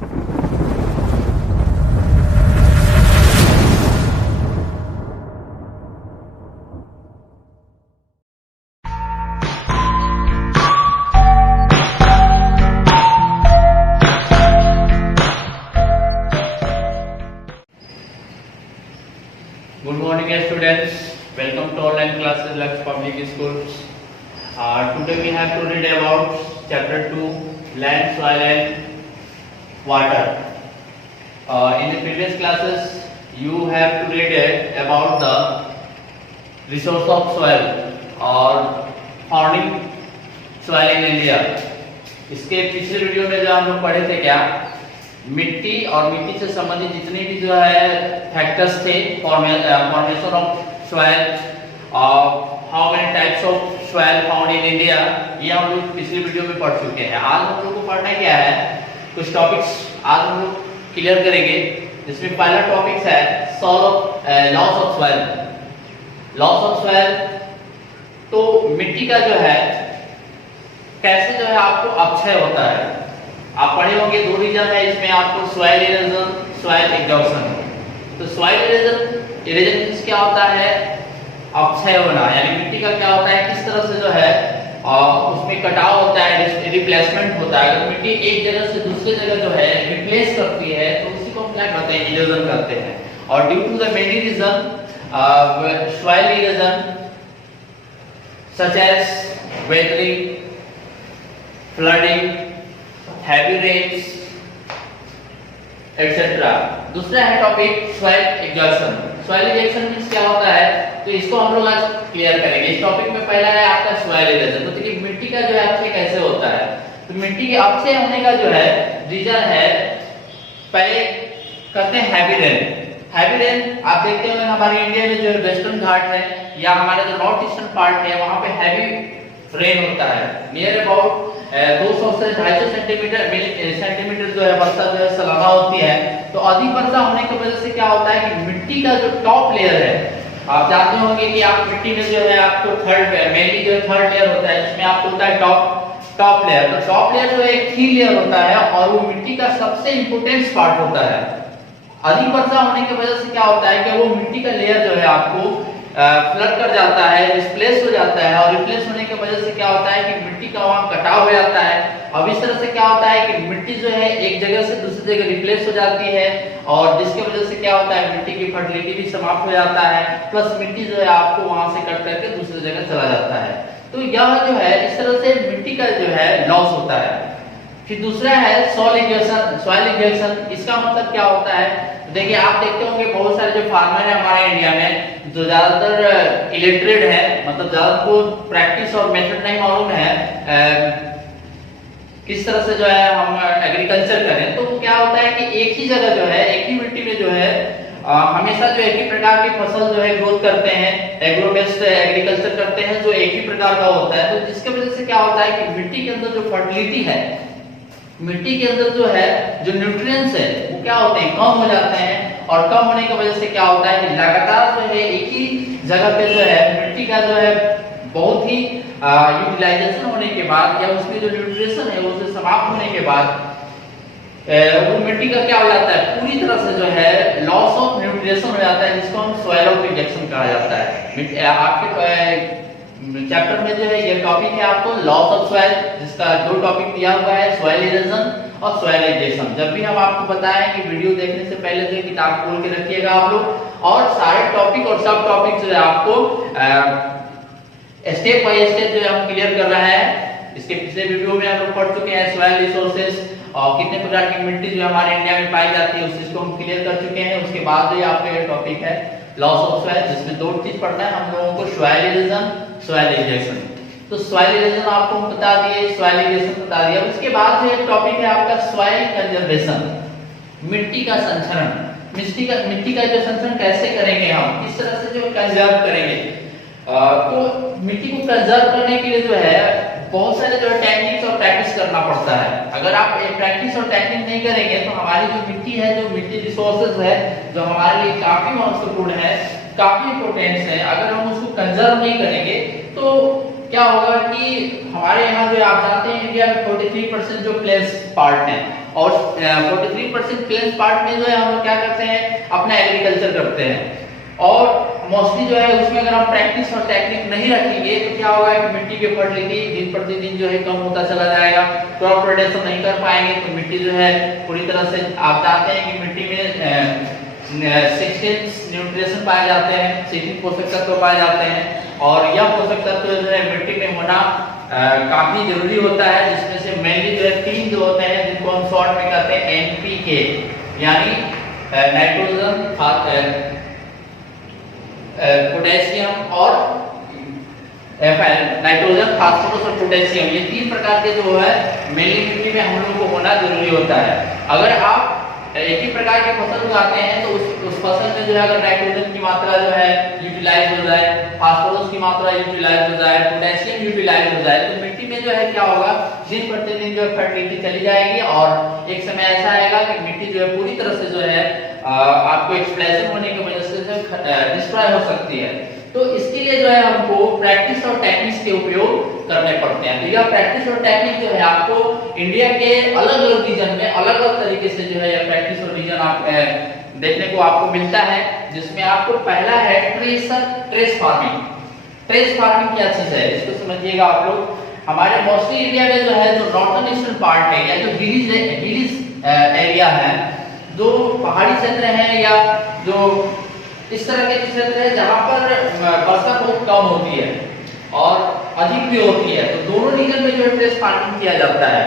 Good morning students, welcome to online classes Lux Public Schools. Today we have to read about chapter 2, land, soil and water. In the previous classes you have to read about the resource of soil or founding soil in India. इसके पिछले video में जो हम लोग पढ़े थे क्या, मिट्टी और मिट्टी से संबंधित जितने भी जो है फैक्टर्स थे, फॉर्मेशन ऑफ सॉइल और how many types of soil found in India, ये हम लोग पिछले वीडियो में पढ़ चुके हैं। आज हम लोग को पढ़ना क्या है, कुछ टॉपिक्स आज हम लोग क्लियर करेंगे, जिसमें पहला टॉपिक है loss of soil. Loss of soil, तो मिट्टी का जो है कैसे जो है आपको अपक्षय होता है। आप पढ़े होंगे दो रीजन है इसमें आपको, सॉइल इरोजन, सॉइल एग्जॉर्प्शन। तो सॉइल इरोजन मींस क्या होता है, अपक्षय होना, यानी मिट्टी का क्या होता है, किस तरह से जो है उसमें कटाव होता है, रिप्लेसमेंट होता है। अगर मिट्टी एक जगह से दूसरी जगह जो है रिप्लेस करती है तो उसी को हम क्या कहते हैं, इरोजन करते हैं। और due to the many reason soil erosion such as weathering, flooding, heavy rains etc. दूसरा है topic soil absorption. Soil absorption means क्या होता है, तो इसको हम लोग आज क्लियर करेंगे। इस टॉपिक में पहला है आपका सॉइल इरोजन, मतलब कि मिट्टी का जो है अपक्षय कैसे होता है। तो मिट्टी के अपक्षय होने का जो है रीजन है, पहले करते हैं हैवी रेन। हैवी रेन आप देखते होंगे हमारे इंडिया में जो वेस्टर्न घाट है या हमारा जो नॉर्थ ईस्टर्न पार्ट है, वहां पे हैवी रेन होता है। नियर अबाउट 200 से 250 सेंटीमीटर जो है वर्षा जो है सालाना होती है। तो अधिक वर्षा होने की वजह से क्या होता है कि मिट्टी का जो टॉप लेयर है, आप जानते होंगे कि आप मिट्टी में जो है आपको थर्ड मेनली जो थर्ड लेयर होता है, जिसमें आपको होता है टॉप लेयर। तो टॉप लेयर जो एक थी लेयर होता है और वो मिट्टी का सबसे इंपोर्टेंट पार्ट होता है। अधिक वर्षा होने की वजह से क्या होता है कि वो मिट्टी का लेयर जो है आपको फ्लड कर जाता है, डिस्प्लेस हो जाता है। और रिप्लेस होने की वजह से क्या होता है कि मिट्टी का वहां कटाव हो जाता है। अब इस तरह से क्या होता है कि मिट्टी जो है एक जगह से दूसरी जगह रिप्लेस हो जाती है, और जिसकी वजह से क्या होता है मिट्टी की फर्टिलिटी भी समाप्त हो जाता है, प्लस मिट्टी जो है आपको वहां से कट करके दूसरी जगह चला जाता है। तो यह जो है इस तरह से मिट्टी का जो है लॉस होता है। फिर दूसरा है सॉइल इरोजन। इसका मतलब क्या होता है, देखिए आप देखते होंगे बहुत सारे जो फार्मर है हमारे इंडिया में, जो ज्यादातर इलिटरेट है, मतलब ज्यादा को प्रैक्टिस और मेथड नहीं मालूम है किस तरह से जो है हम एग्रीकल्चर करें। तो क्या होता है कि एक ही जगह जो है, एक ही मिट्टी में जो है हमेशा जो एक ही प्रकार की फसल जो है ग्रोथ करते हैं, एग्रो बेस्ड एग्रीकल्चर करते हैं, जो एक ही प्रकार का होता है। तो जिसके वजह से क्या होता है कि मिट्टी के अंदर जो फर्टिलिटी है, मिट्टी के अंदर जो है जो न्यूट्रिएंट्स है वो क्या होते हैं, कम हो जाते हैं। और कम होने की वजह से क्या होता है कि लगातार जो है एक ही जगह पे जो है मिट्टी का जो है बहुत ही यूटिलाइजेशन होने के बाद या उसमें जो न्यूट्रिशन है वो समाप्त होने के बाद वो मिट्टी का क्या हो जाता है, पूरी तरह से जो है लॉस ऑफ न्यूट्रिशन हो जाता है, जिसको हम सॉइल ऑफ रिजेक्शन कहा जाता है। आपके चैप्टर में जो है ये टॉपिक है आपको लॉस ऑफ सॉइल, जिसका दो टॉपिक दिया हुआ है, सॉइल इरोजन और सॉइल एग्जॉर्प्शन। जब भी हम आपको बताएं कि वीडियो देखने से पहले जो किताब खोल के रखिएगा आप लोग, और सारे टॉपिक और सब टॉपिक जो है आपको स्टेप बाय स्टेप जो हम क्लियर कर रहे हैं। इसके पिछले वीडियो में हम लोग पढ़ चुके हैं सॉइल रिसोर्सेज और कितने प्रकार की मिट्टी जो हमारे इंडिया में पाई जाती है, उस चीज को हम क्लियर कर चुके हैं। उसके बाद जो आपका ये टॉपिक है लॉस ऑफ सॉइल, जिसमें दो चीज पढ़ना है हम लोगों को, सॉइल इरोजन, सॉइल एग्जॉर्प्शन। तो सॉइल इरोजन आपको बता दिए, सॉइल एग्जॉर्प्शन बता दिया। उसके बाद जो एक टॉपिक है आपका सॉइल कंजर्वेशन, मिट्टी का संरक्षण। मिट्टी का जो संरक्षण कैसे करेंगे हम, किस तरह से जो कंजर्व करेंगे। तो मिट्टी को कंजर्व करने के लिए जो है बहुत सारे जो टेक्निक्स और प्रैक्टिस करना पड़ता है। अगर आप प्रैक्टिस और टेक्निक नहीं करेंगे तो हमारी जो मिट्टी है, जो मिट्टी रिसोर्सेज है, जो हमारे लिए काफी महत्वपूर्ण है, काफी इंपोर्टेंट है, अगर हम उसको कंजर्व नहीं करेंगे तो क्या होगा कि हमारे यहाँ जो आप जानते हैं इंडिया में 43% जो प्लेन्स पार्ट है, और 43% क्लेम्स पार्ट में जो है हम लोग क्या करते हैं, अपना एग्रीकल्चर करते हैं। और मोस्टली जो है उसमें अगर हम प्रैक्टिस और टेक्निक नहीं रखेंगे तो क्या होगा कि मिट्टी की फर्टिलिटी दिन प्रतिदिन जो है कम होता चला जाएगा, क्रॉप रोटेशन नहीं कर पाएंगे तो मिट्टी जो है पूरी तरह से, आप जानते हैं कि मिट्टी में 16 न्यूट्रिशन पाए जाते हैं, 16 पोषक तत्व पाए जाते हैं और यह पोषक तत्व जो है मिट्टी में होना काफी जरूरी होता है, जिसमें से मेनली जो है 3 जो होते हैं जिनको हम शॉर्ट में कहते हैं एनपीके, यानी नाइट्रोजन, पोटेशियम और नाइट्रोजन, फास्फोरस और पोटेशियम, ये 3 प्रकार के जो है मेनली मिट्टी में हम लोगों को होना जरूरी होता है। अगर आप एक ही प्रकार की फसल उगाते हैं तो उस फसल में जो है अगर नाइट्रोजन की मात्रा जो है यूटिलाइज हो जाए, फास्फोरस की मात्रा यूटिलाइज हो जाए, पोटेशियम यूटिलाइज हो जाए तो मिट्टी में जो है क्या होगा, दिन प्रतिदिन जो फर्टिलिटी चली जाएगी और एक समय ऐसा आएगा कि मिट्टी जो है पूरी तरह से जो है आपको एक्सप्रेशन होने की वजह से डिस्ट्रॉय हो सकती है। तो इसके लिए जो है हमको प्रैक्टिस और टेक्निक्स के उपयोग करने पड़ते हैं। तो यह प्रैक्टिस और टेक्निक जो है आपको इंडिया के अलग अलग रीजन में अलग अलग तरीके से जो है यह प्रैक्टिस और रीजन आप देखने को आपको मिलता है, जिसमें आपको पहला है ट्रेस फार्मिंग। ट्रेस फार्मिंग क्या चीज है इसको समझिएगा आप लोग। हमारे मोस्टली इंडिया में जो है जो नॉर्थन ईस्टर्न पार्ट है या जो हिलीज एरिया है, जो पहाड़ी क्षेत्र है या जो इस तरह के क्षेत्र है जहां पर वर्षा बहुत कम होती है और अधिक भी होती है, तो दोनों रीजन में जो है ट्रेस फार्मिंग किया जाता है।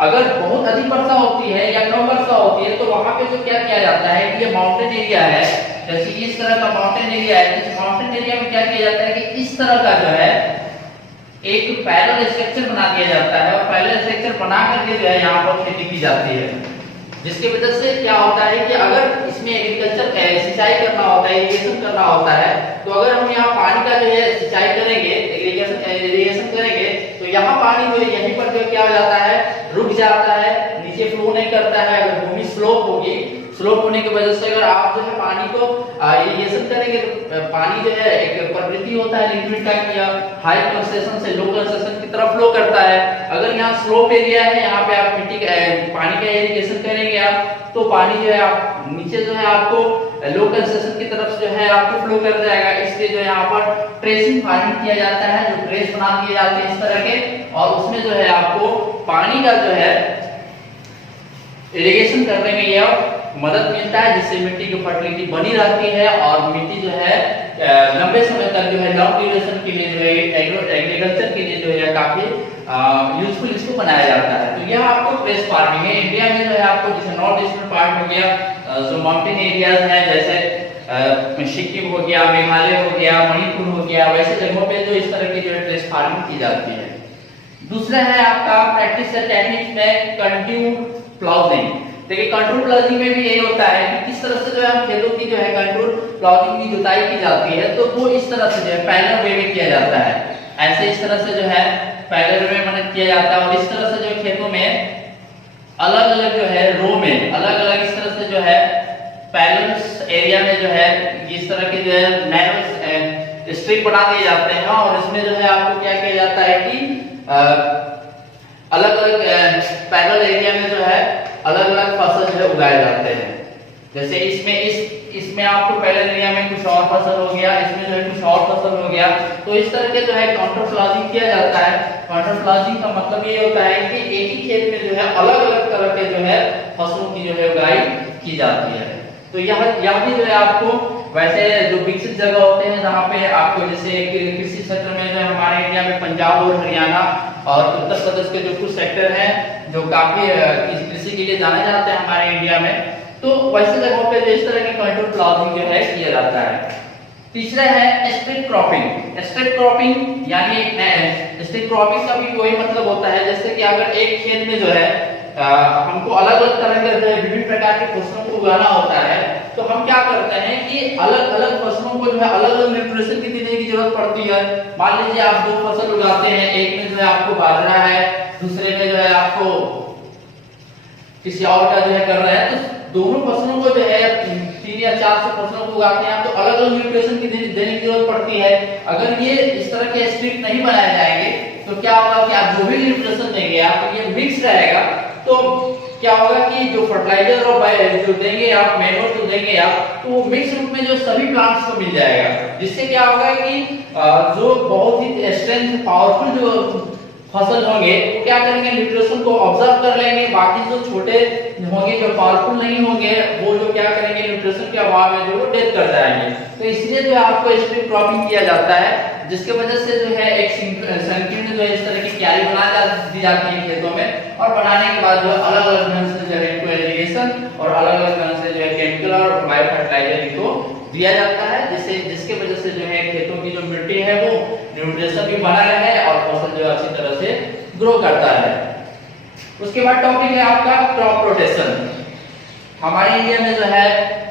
अगर बहुत अधिक वर्षा होती है या कम वर्षा होती है तो वहां पे जो क्या किया जाता है कि ये माउंटेन एरिया है, जैसे इस तरह का माउंटेन एरिया है, इस माउंटेन एरिया में क्या किया जाता है कि इस तरह का जो है एक पैरेलल स्ट्रक्चर बना दिया जाता है और पैरेलल स्ट्रक्चर बना करके जो है यहाँ पर खेती की जाती है, जिसकी वजह से क्या होता है कि अगर इसमें एग्रीकल्चर सिंचाई करना होता है, इरिगेशन करना होता है, तो अगर हम यहाँ पानी का जो है सिंचाई करेंगे, इरिगेशन करेंगे तो यहाँ पानी जो है यहीं पर जो क्या हो जाता है, रुक जाता है, नीचे फ्लो नहीं करता है। अगर भूमि स्लोप होगी, स्लोप होने की वजह से अगर आप जो है पानी को इरिगेशन करेंगे तो पानी जो है एक प्रवृत्ति होता है लिक्विड का कि हाई कंसेशन से लो कंसेशन की तरफ फ्लो करता है। अगर यहाँ स्लोप एरिया है, यहाँ पे आप मिट्टी पानी का इरिगेशन करेंगे आप तो पानी जो है आप नीचे जो है आपको लो कंसेशन की तरफ जो है आपको फ्लो कर जाएगा। इसलिए जो यहाँ पर ट्रेसिंग फार्मिंग किया जाता है, जो ट्रेस बना दिए जाते हैं इस तरह के, और उसमें जो है आपको पानी का जो है इरिगेशन करने में यह मदद मिलता है, जिससे मिट्टी की फर्टिलिटी बनी रहती है और मिट्टी जो है लंबे समय तक जो है लॉन्ग ड्यूरेशन के लिए जो है एग्रीकल्चर के लिए जो है काफी यूजफुल इसको बनाया जाता है। तो यह आपको ट्रेस फार्मिंग है। इंडिया में जो है आपको जैसे नॉर्थ ईस्टर्न पार्ट हो गया, जो माउंटेन एरियाज हैं जैसे सिक्किम हो गया, मेघालय हो गया, मणिपुर हो गया, वैसे जगहों पे जो इस तरह की जो है ट्रेस फार्मिंग की जाती है। दूसरा है आपका प्रैक्टिस टेक्निक्स में कंट्रोल प्लाउजिंग। देखिए कंट्रोल प्लाउजिंग में भी यही होता है कि किस तरह से जो है हम खेतों की जो है कंट्रोल प्लाउजिंग की जुताई की जाती है, तो वो इस तरह से जो है पैरेलल वे में किया जाता है। ऐसे इस तरह से जो है पैरेलल वे में किया जाता है और इस तरह से जो खेतों में अलग अलग जो है रो में अलग अलग इस तरह से जो है पैरेलल एरिया में जो है इस तरह के जो है नैरो स्ट्रिप बना दिए जाते हैं और इसमें जो है आपको क्या किया जाता है कि अलग अलग पैरेलल एरिया में जो है अलग अलग फसल जो है उगाए जाते हैं। जैसे इसमें आपको पैरेलल एरिया में कुछ और फसल हो गया, इसमें जो है कुछ और फसल हो गया, तो इस तरह के जो है काउंटर प्लाजिंग किया जाता है। काउंटर प्लाजिंग का मतलब ये होता है कि एक ही खेत में जो है अलग अलग तरह के जो है फसलों की जो है उगाई की जाती है। तो यहाँ भी जो है आपको वैसे जो विकसित जगह होते हैं जहाँ पे आपको जैसे कृषि क्षेत्र में जो है हमारे इंडिया में पंजाब और हरियाणा और उत्तर प्रदेश के जो कुछ सेक्टर हैं जो काफी कृषि के लिए जाने जाते हैं हमारे इंडिया में, तो वैसे जगहों पे जो इस तरह की कंट्रोल प्लाउजिंग जो है किया जाता है। तीसरा है स्ट्रिप क्रॉपिंग। स्ट्रिप क्रॉपिंग यानी स्ट्रिप क्रॉपिंग का भी वही मतलब होता है जैसे कि अगर एक खेत में जो है हमको अलग अलग तरह के जो है विभिन्न प्रकार के फसलों को उगाना होता है, तो हम क्या करते हैं कि अलग अलग फसलों को जो है अलग अलग न्यूट्रिशन की देने की जरूरत पड़ती है। मान लीजिए आप दो फसल उगाते हैं, एक में जो है आपको बाजरा है, दूसरे में जो है आपको किसी और का जो है कर रहे हैं, तो दोनों फसलों को जो है 3 या 4 से फसलों को उगाते हैं तो अलग अलग न्यूट्रिशन की देने की जरूरत पड़ती है। अगर ये इस तरह के स्ट्रिप नहीं बनाए जाएंगे तो क्या होगा कि आप जो भी न्यूट्रिशन देंगे आप ये मिक्स रहेगा, तो क्या होगा कि जो फर्टिलाइजर और जो देंगे आप, मैन्योर जो देंगे आप, तो वो मिक्स रूप में जो सभी प्लांट्स को मिल जाएगा, जिससे क्या होगा कि जो बहुत ही स्ट्रेंथ पावरफुल जो फसल होंगे वो क्या करेंगे, न्यूट्रिशन को ऑब्जर्व कर लेंगे, बाकी जो छोटे होंगे जो पावरफुल नहीं होंगे वो जो क्या करेंगे, न्यूट्रिशन के अभाव में जो डेथ कर जाएंगे। तो इसलिए जो है आपको स्ट्रिप क्रॉपिंग किया जाता है, जिसके वजह से जो है एक संकीर्ण जो है इस तरह की क्यारी दी जाती है खेतों में, और बनाने के बाद जो अलग अलग ढंग से जो है इनको इरिगेशन और अलग अलग ढंग से जो है केमिकल और बायो फर्टिलाइजर इनको दिया जाता है, जिसके वजह से जो है खेतों की जो मिट्टी है वो न्यूट्रिशन भी बना रहे और फसल जो अच्छी तरह से ग्रो करता है। उसके बाद टॉपिक है आपका क्रॉप रोटेशन। हमारे इंडिया में जो है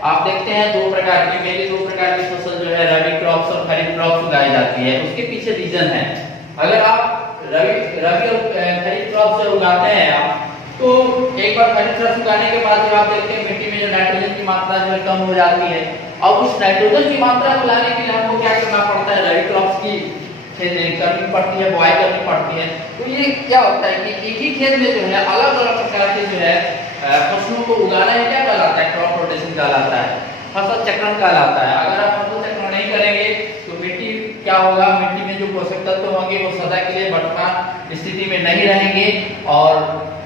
आप देखते हैं दो प्रकार की, मेनली दो प्रकार की फसल जो है रबी क्रॉप्स और खरीफ क्रॉप्स उगाई जाती है। उसके पीछे रीजन है, अगर आप रबी और खरीफ क्रॉप से उगाते हैं आप, तो एक बार खरीफ क्रॉप उगाने के बाद जब आप देखते हैं मिट्टी में जो नाइट्रोजन की मात्रा जो है कम हो जाती है, अब उस नाइट्रोजन की मात्रा को लाने के लिए हमको क्या करना पड़ता है, रबी क्रॉप्स की करनी पड़ती है, बुआई करनी पड़ती है। तो ये क्या होता है कि एक ही खेत में जो है अलग अलग प्रकार के जो है फसलों को उगाना है, क्या कहलाता है, क्रॉप रोटेशन कहलाता है, फसल चक्रण कहलाता है। अगर आप फसल चक्रण नहीं करेंगे तो मिट्टी क्या होगा, मिट्टी में जो पोषक तत्व होंगे वो सदा के लिए वर्तमान स्थिति में नहीं रहेंगे, और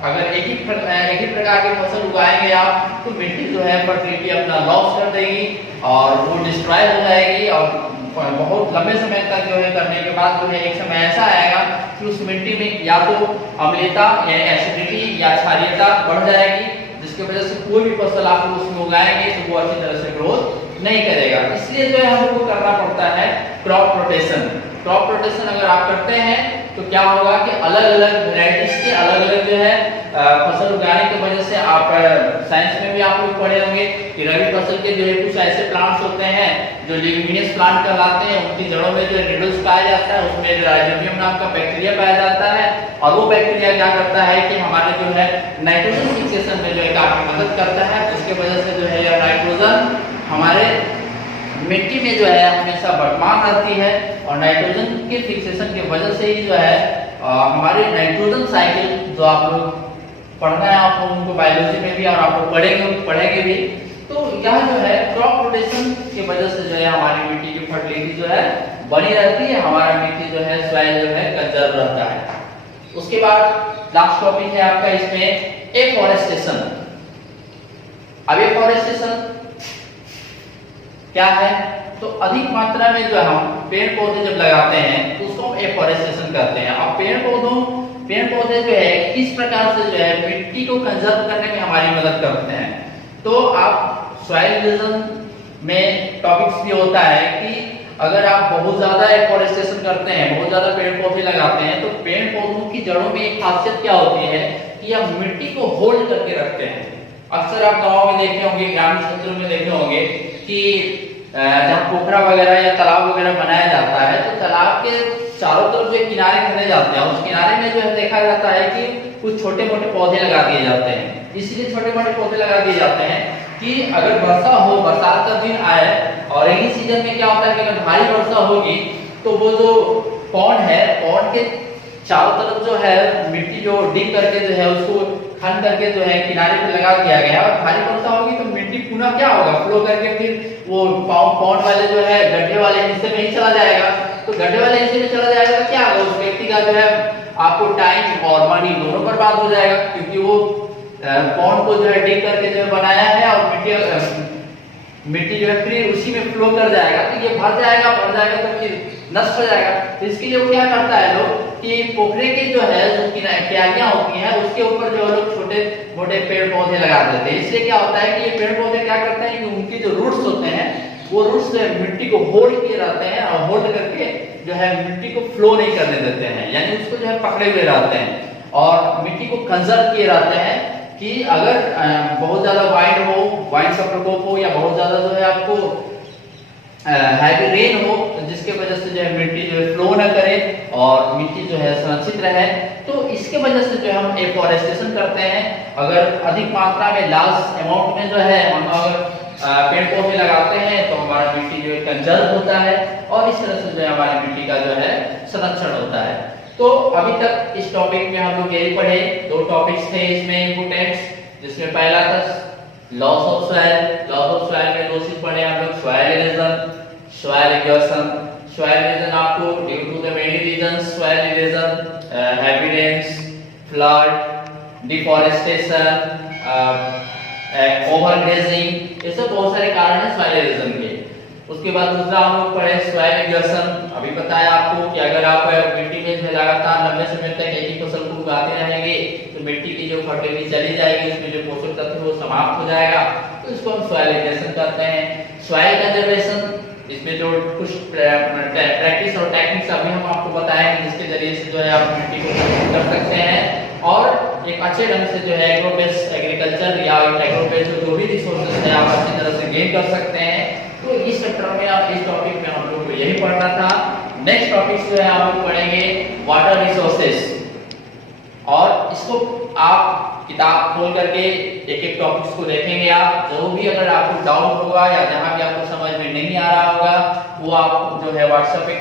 अगर एक ही प्रकार की फसल उगाएंगे आप तो मिट्टी जो है फर्टिलिटी अपना लॉस कर देगी और वो डिस्ट्रॉय हो जाएगी, और बहुत लंबे समय तक जो है करने के बाद जो है एक समय ऐसा आएगा कि उस मिट्टी में या तो अम्लता या एसिडिटी या क्षारीयता बढ़ जाएगी, जिसकी वजह से कोई भी फसल आप उसमें उगाएंगे तो वो अच्छी तरह से ग्रोथ नहीं करेगा। इसलिए जो है हमको करना पड़ता है क्रॉप रोटेशन। क्रॉप रोटेशन अगर आप करते हैं तो क्या होगा कि अलग अलग वेराइटीज के अलग अलग जो है फसल उगाने की वजह से आप साइंस में भी आप लोग पढ़े होंगे कि रबी फसल के जो है कुछ ऐसे प्लांट्स होते हैं जो लिग्यूमिनस प्लांट कहलाते हैं, उनकी जड़ों में जो है निडल्स पाया जाता है, उसमें राइजोबियम नाम का बैक्टीरिया पाया जाता है, और वो बैक्टीरिया क्या करता है कि हमारे जो है नाइट्रोजन फिक्सेशन में जो है काफी मदद करता है, जिसके वजह से जो है यह नाइट्रोजन हमारे मिट्टी में जो है हमेशा वर्तमान रहती है, और नाइट्रोजन के फिक्सेशन की वजह से ही जो है हमारे नाइट्रोजन साइकिल जो आप लोग पढ़ना है आप लोगों को बायोलॉजी में भी और आप लोग पढ़ेंगे भी, तो यह जो है क्रॉप रोटेशन की वजह से जो है हमारी मिट्टी की फर्टिलिटी जो है बनी रहती है, हमारा मिट्टी जो है सॉइल जो है कंजर्व रहता है। उसके बाद लास्ट टॉपिक है आपका इसमें एफॉरेस्टेशन। अब एफॉरेस्टेशन क्या है, तो अधिक मात्रा में जो हम पेड़ पौधे जब लगाते हैं तो उसको हम एफॉरेस्टेशन कहते हैं। अब पेड़ पौधे जो है किस प्रकार से जो है मिट्टी को कंजर्व करने में हमारी मदद करते हैं। तो आप सॉइल इरोजन में टॉपिक्स भी होता है कि अगर आप बहुत ज्यादा एफॉरेस्टेशन करते हैं, बहुत ज्यादा पेड़ पौधे लगाते हैं, तो पेड़ पौधों की जड़ों में एक खासियत क्या होती है कि आप मिट्टी को होल्ड करके रखते हैं। अक्सर आप गाँव में देखे होंगे, ग्रामीण क्षेत्रों में देखे होंगे कि जहाँ पोखरा वगैरह या तालाब वगैरह बनाया जाता है तो तालाब के चारों तरफ जो किनारे खड़े जाते हैं, उस किनारे में जो है देखा जाता है कि कुछ छोटे मोटे पौधे लगा दिए जाते हैं। इसलिए छोटे मोटे पौधे लगा दिए जाते हैं कि अगर वर्षा हो, बरसात का दिन आए और रेनी सीजन में क्या होता है कि अगर भारी वर्षा होगी तो वो जो पॉन्ड है, पॉन्ड के चारों तरफ जो है मिट्टी जो डिग करके जो है उसको खन करके जो है किनारे पे लगा दिया गया है, और भारी वर्षा होगी तो मिट्टी पुनः क्या होगा, फ्लो करके फिर वो पॉन्ड वाले जो है गड्ढे वाले हिस्से में ही चला जाएगा। तो गड्ढे वाले हिस्से में चला जाएगा तो क्या होगा, उस व्यक्ति का जो है आपको टाइम और मनी दोनों बर्बाद हो जाएगा, क्योंकि वो पॉन्ड को जो है डिग करके जो है बनाया है और मिट्टी जो है फिर उसी में फ्लो कर जाएगा, तो ये भर जाएगा तो फिर नष्ट हो जाएगा। तो इसके लिए वो क्या करता है लोग कि पोखरे के जो है जो क्यारियां होती हैं उसके ऊपर जो लोग छोटे मोटे पेड़ पौधे लगा देते हैं। इसलिए क्या होता है कि ये पेड़ पौधे क्या करते हैं कि उनके जो रूट्स होते हैं वो रूट्स मिट्टी को होल्ड किए रहते हैं, और होल्ड करके जो है मिट्टी को फ्लो नहीं करने देते हैं, यानी उसको जो है पकड़े हुए रहते हैं और मिट्टी को कंजर्व किए रहते हैं कि अगर बहुत ज्यादा वाइंड का प्रकोप हो या बहुत ज्यादा जो है आपको हैवी रेन हो, जिसके वजह से जो है मिट्टी जो है फ्लो ना करे और मिट्टी जो है संरक्षित रहे, तो इसके वजह से जो हम एफॉरेस्टेशन करते हैं। अगर अधिक मात्रा में लार्ज अमाउंट में जो है हम अगर पेड़ पौधे लगाते हैं तो हमारा मिट्टी जो है कंजर्व होता है और इस तरह से जो है हमारी मिट्टी का जो है संरक्षण होता है। तो अभी तक इस टॉपिक में हम लोग यही पढ़े, दो टॉपिक्स थे इसमें इम्पोर्टेंट, जिसमें पहला था लॉस ऑफ सॉइल में दो चीज पढ़े हम लोग, soil erosion, soil exhaustion. Soil erosion आपको due to the many reasons, soil erosion, heavy rains, flood, deforestation, overgrazing, ये सब बहुत सारे कारण हैं सॉइल इरोजन के। उसके बाद दूसरा हम लोग पढ़े सॉइल एग्जॉशन। अभी बताया आपको कि अगर आप मिट्टी में लगातार लंबे समय तक एक ही फसल को उगाते रहेंगे तो मिट्टी की जो फर्टिलिटी चली जाएगी, उसमें जो पोषक तत्व वो समाप्त हो जाएगा, तो इसको हम सॉइल एग्जॉशन कहते हैं। सॉइल कंजर्वेशन, इसमें जो कुछ प्रैक्टिस और टेक्निक्स अभी हम आपको बताएंगे जिसके जरिए से जो है आप मिट्टी को कर सकते हैं और एक अच्छे ढंग से जो है एग्रो बेस्ड एग्रीकल्चर या एग्रो बेस्ड जो भी रिसोर्सेज है आप अच्छी तरह से गेन कर सकते हैं। तो इस चैप्टर में आप इस टॉपिक में हम लोग को यही पढ़ना था। नेक्स्ट टॉपिक जो है आप लोग पढ़ेंगे वाटर रिसोर्सेज, और इसको आप किताब खोल करके एक एक टॉपिक्स को देखेंगे। आप जो भी अगर आपको डाउट होगा या जहां भी आपको समझ में नहीं आ रहा होगा वो आप जो है व्हाट्सएप पे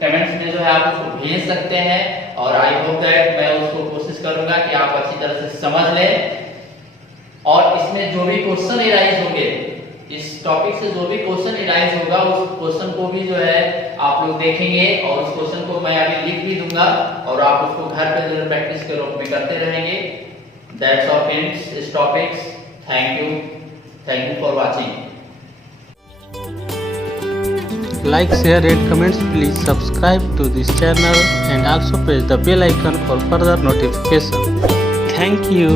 कमेंट्स में जो है आप उसको भेज सकते हैं, और आई होप दैट मैं उसको कोशिश करूंगा कि आप अच्छी तरह से समझ लें। और इसमें जो भी क्वेश्चन एराइज होंगे, इस टॉपिक से जो भी क्वेश्चन एराइज होगा उस क्वेश्चन को भी जो है आप लोग देखेंगे, और उस क्वेश्चन को मैं अभी लिख भी दूंगा और आप उसको घर पे जो प्रैक्टिस के रूप में करते रहेंगे। दैट्स ऑल फ्रेंड्स इस topics. Thank you for watching. Like, share and comments. Please subscribe to this channel and also press the bell icon for further notification. Thank you.